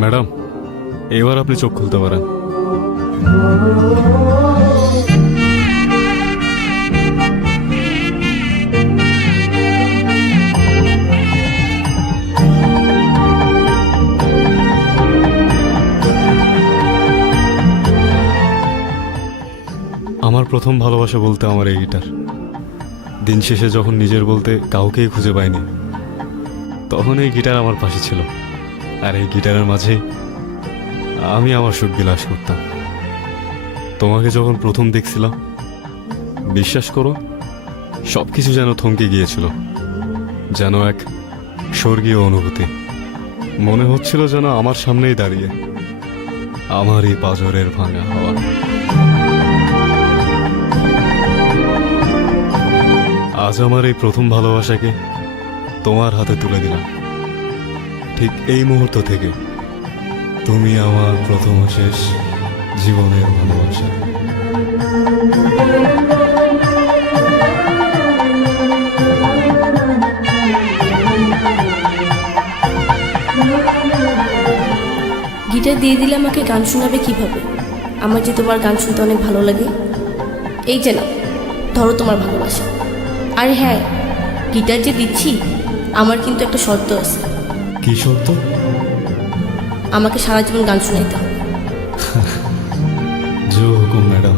Madam, এবার আপনি চোখ খুলতে পারেন। আমার প্রথম ভালোবাসা বলতে আমার এই গিটার। দিন শেষে যখন নিজের বলতে কাউকেই খুঁজে পাইনি, তখন এই গিটার আমার পাশে ছিল। আর এই গিটারের মাঝেই আমি আমার সুখ বিলাস করতাম। তোমাকে যখন প্রথম দেখছিলাম, বিশ্বাস করো, সবকিছু যেন থমকে গিয়েছিল। যেন এক স্বর্গীয় অনুভূতি। মনে হচ্ছিল যেন আমার সামনেই দাঁড়িয়ে আমার এই পাঁজরের ভাঙা হাওয়া। আজ আমার এই প্রথম ভালোবাসাকে তোমার হাতে তুলে দিলাম। ঠিক এই মুহূর্ত থেকে তুমি আমার প্রথম ও শেষ জীবনের ভালোবাসা। গিটার দিয়ে দিলে আমাকে গান শোনাবে কিভাবে? আমার যে তোমার গান শুনতে অনেক ভালো লাগে। এই যে না, ধরো তোমার ভালোবাসা। আর হ্যাঁ, গিটার যে দিচ্ছি, আমার কিন্তু একটা শর্ত আছে। কি সত্য? আমাকে সারা জীবন গান শোনাইতে হবে। জো হুকুম ম্যাডাম।